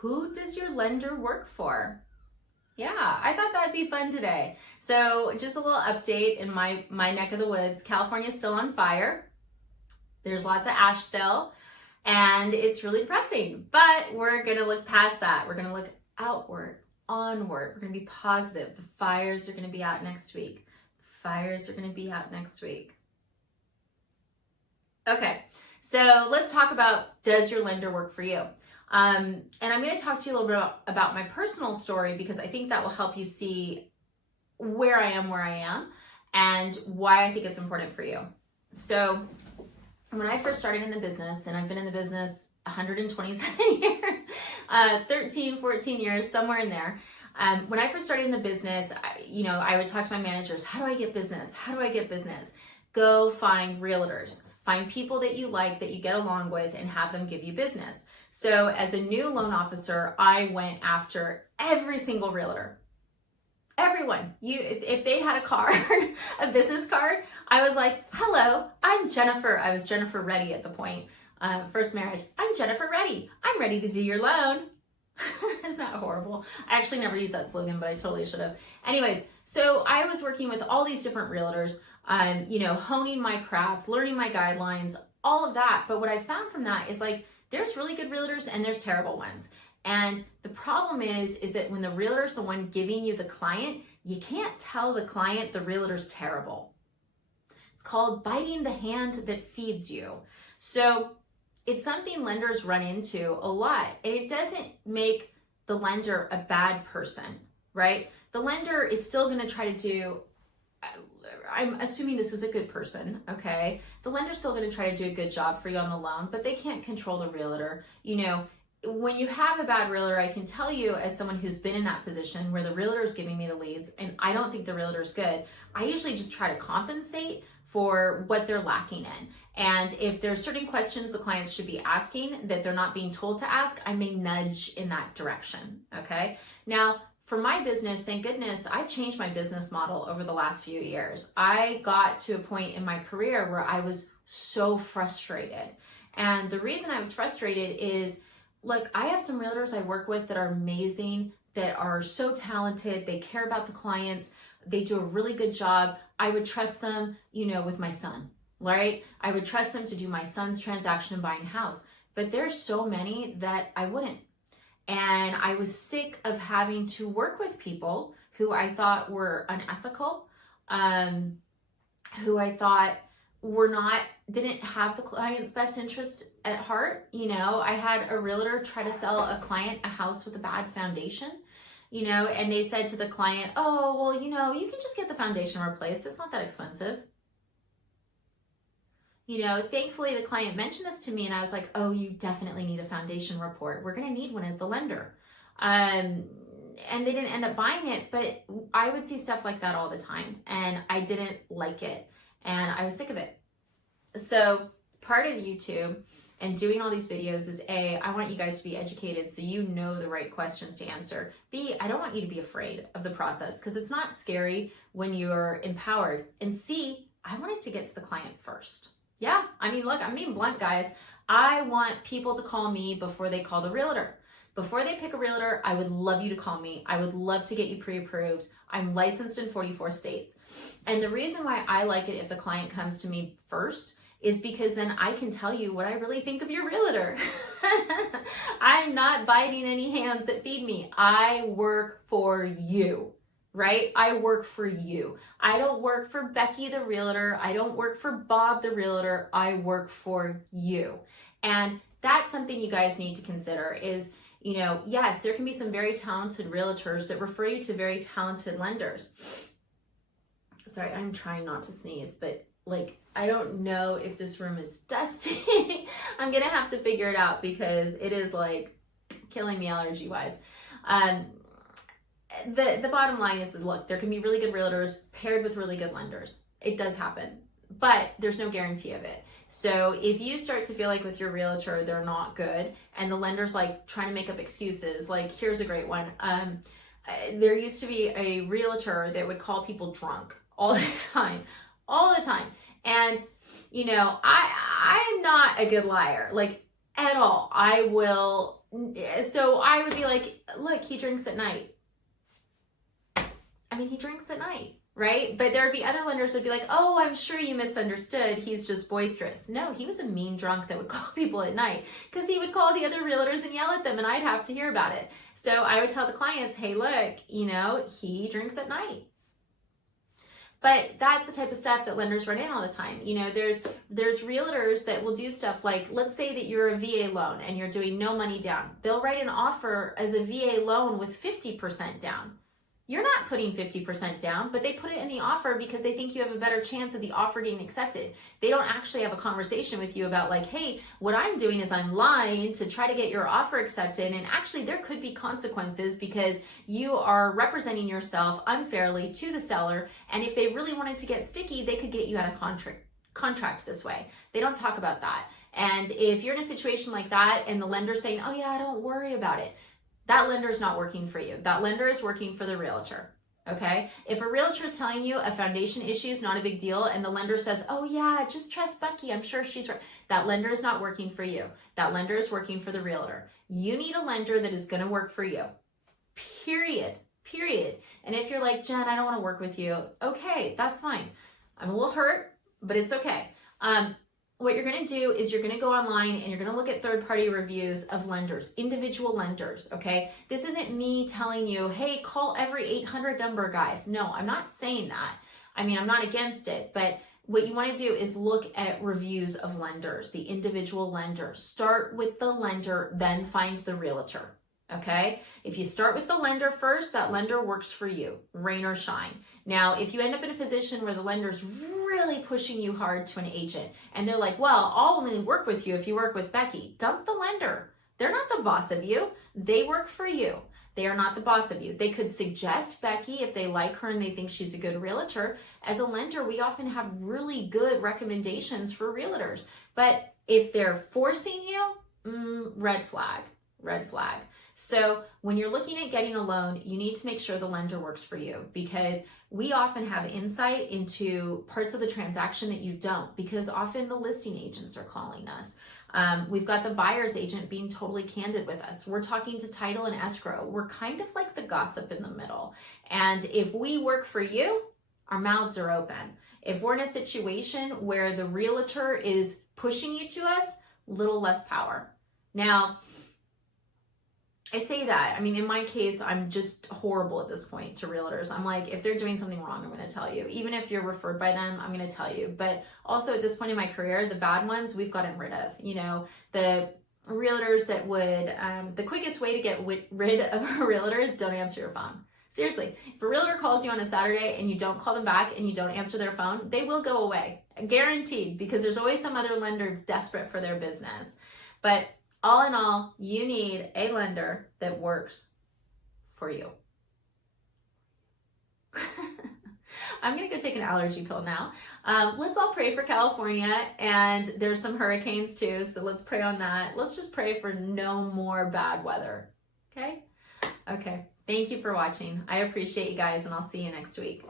who does your lender work for? Yeah, I thought that'd be fun today. So just a little update in my neck of the woods. California's still on fire. There's lots of ash still, and it's really depressing, but we're gonna look past that. We're gonna look outward, onward. We're gonna be positive. The fires are gonna be out next week. The fires are gonna be out next week. Okay, so let's talk about, does your lender work for you? And I'm going to talk to you a little bit about my personal story, because I think that will help you see where I am, and why I think it's important for you. So when I first started in the business, and I've been in the business 127 years, 13, 14 years, somewhere in there. When I first started in the business, I would talk to my managers, how do I get business? How do I get business? Go find realtors. Find people that you like, that you get along with, and have them give you business. So as a new loan officer, I went after every single realtor. Everyone. If they had a card, a business card, I was like, hello, I'm Jennifer. I was Jennifer Reddy at the point. First marriage. I'm Jennifer Reddy. I'm ready to do your loan. Isn't that horrible? I actually never used that slogan, but I totally should have. Anyways, so I was working with all these different realtors, honing my craft, learning my guidelines, all of that. But what I found from that is, like, there's really good realtors and there's terrible ones. And the problem is that when the realtor's the one giving you the client, you can't tell the client the realtor's terrible. It's called biting the hand that feeds you. So it's something lenders run into a lot, and it doesn't make the lender a bad person, right? The lender is still going to try to do, I'm assuming this is a good person, okay? The lender's still going to try to do a good job for you on the loan, but they can't control the realtor. When you have a bad realtor, I can tell you, as someone who's been in that position where the realtor is giving me the leads and I don't think the realtor's good, I usually just try to compensate for what they're lacking in. And if there's certain questions the clients should be asking that they're not being told to ask, I may nudge in that direction, okay? Now, for my business, thank goodness, I've changed my business model over the last few years. I got to a point in my career where I was so frustrated. And the reason I was frustrated is, look, I have some realtors I work with that are amazing, that are so talented, they care about the clients, they do a really good job. I would trust them, with my son, right? I would trust them to do my son's transaction and buying a house. But there's so many that I wouldn't. And I was sick of having to work with people who I thought were unethical, who I thought didn't have the client's best interest at heart. I had a realtor try to sell a client a house with a bad foundation, and they said to the client, oh, well, you can just get the foundation replaced. It's not that expensive. Thankfully the client mentioned this to me, and I was like, oh, you definitely need a foundation report. We're going to need one as the lender. And they didn't end up buying it, but I would see stuff like that all the time, and I didn't like it, and I was sick of it. So part of YouTube and doing all these videos is, A, I want you guys to be educated so you know the right questions to answer. B, I don't want you to be afraid of the process, because it's not scary when you're empowered. And C, I want it to get to the client first. Yeah, look, I'm being blunt, guys. I want people to call me before they call the realtor. Before they pick a realtor, I would love you to call me. I would love to get you pre-approved. I'm licensed in 44 states. And the reason why I like it if the client comes to me first is because then I can tell you what I really think of your realtor. I'm not biting any hands that feed me. I work for you. Right? I work for you. I don't work for Becky the realtor. I don't work for Bob the realtor. I work for you. And that's something you guys need to consider is, yes, there can be some very talented realtors that refer you to very talented lenders. Sorry, I'm trying not to sneeze, but I don't know if this room is dusty. I'm going to have to figure it out because it is killing me allergy wise. The bottom line is, look, there can be really good realtors paired with really good lenders. It does happen, but there's no guarantee of it. So if you start to feel like with your realtor, they're not good, and the lender's trying to make up excuses, here's a great one. There used to be a realtor that would call people drunk all the time. And, I'm not a good liar. at all. So I would be like, look, he drinks at night. I mean, he drinks at night, right? But there would be other lenders that would be like, oh, I'm sure you misunderstood. He's just boisterous. No, he was a mean drunk that would call people at night because he would call the other realtors and yell at them and I'd have to hear about it. So I would tell the clients, hey, look, he drinks at night. But that's the type of stuff that lenders run in all the time. There's realtors that will do stuff like, let's say that you're a VA loan and you're doing no money down. They'll write an offer as a VA loan with 50% down. You're not putting 50% down, but they put it in the offer because they think you have a better chance of the offer getting accepted. They don't actually have a conversation with you about like, hey, what I'm doing is I'm lying to try to get your offer accepted. And actually there could be consequences because you are representing yourself unfairly to the seller. And if they really wanted to get sticky, they could get you out of contract this way. They don't talk about that. And if you're in a situation like that and the lender's saying, oh yeah, don't worry about it, that lender is not working for you. That lender is working for the realtor, okay? If a realtor is telling you a foundation issue is not a big deal and the lender says, oh yeah, just trust Becky, I'm sure she's right. That lender is not working for you. That lender is working for the realtor. You need a lender that is gonna work for you, period. And if you're like, Jen, I don't wanna work with you, okay, that's fine. I'm a little hurt, but it's okay. What you're going to do is you're going to go online and you're going to look at third-party reviews of lenders, individual lenders, okay? This isn't me telling you, hey, call every 800 number, guys. No, I'm not saying that. I mean, I'm not against it, but what you want to do is look at reviews of lenders, the individual lenders. Start with the lender, then find the realtor. Okay, if you start with the lender first, that lender works for you, rain or shine. Now, if you end up in a position where the lender's really pushing you hard to an agent and they're like, well, I'll only work with you if you work with Becky, dump the lender. They're not the boss of you. They work for you. They are not the boss of you. They could suggest Becky if they like her and they think she's a good realtor. As a lender, we often have really good recommendations for realtors. But if they're forcing you, red flag. So when you're looking at getting a loan, you need to make sure the lender works for you because we often have insight into parts of the transaction that you don't because often the listing agents are calling us. We've got the buyer's agent being totally candid with us. We're talking to title and escrow. We're kind of like the gossip in the middle. And if we work for you, our mouths are open. If we're in a situation where the realtor is pushing you to us, little less power. Now, I say that, I mean, in my case, I'm just horrible at this point to realtors. I'm like, if they're doing something wrong, I'm going to tell you. Even if you're referred by them, I'm going to tell you. But also at this point in my career, the bad ones, we've gotten rid of. The realtors that would, the quickest way to get rid of a realtor is don't answer your phone. Seriously, if a realtor calls you on a Saturday and you don't call them back and you don't answer their phone, they will go away. Guaranteed, because there's always some other lender desperate for their business. But all in all, you need a lender that works for you. I'm going to go take an allergy pill now. Let's all pray for California, and there's some hurricanes too, so let's pray on that. Let's just pray for no more bad weather. Okay? Okay. Thank you for watching. I appreciate you guys, and I'll see you next week.